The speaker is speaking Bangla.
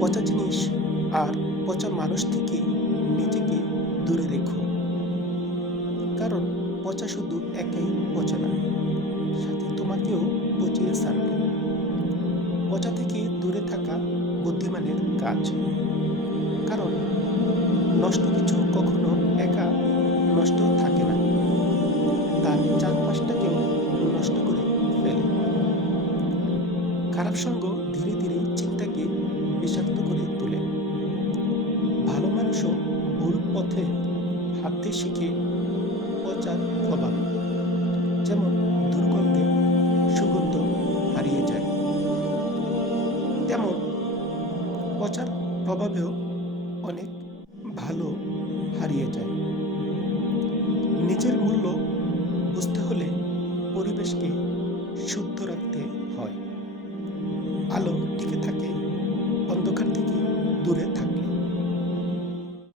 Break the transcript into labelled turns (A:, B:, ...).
A: পচা জিনিস আর পচা মানুষ থেকে নিজেকে দূরে রেখো। কারণ পচা শুধু একাই পচে না, সাথে তোমাকেও পচিয়ে ছাড়বে। পচা থেকে দূরে থাকা বুদ্ধিমানের কাজ। কারণ নষ্ট কিছু কখনো একা নষ্ট থাকে না। তার চারপাশটাকেও নষ্ট করে ফেলে। খারাপ সঙ্গ ধীরে ধীরে চিন্তাকে বিষাক্ত করে তোলে। ভালো মানুষও ভুল পথে হাঁটতে শিখে পচার প্রভাবে যেমন দুর্গন্ধে সুগন্ধ হারিয়ে যায়। তেমন পচার প্রভাবেও অনেক ভালো হারিয়ে যায়। নিজের মূল্য বুঝতে হলে পরিবেশকে শুদ্ধ রাখতে হয়। আলো টিকে থাকে। অন্ধকার থেকে দূরে থাকতে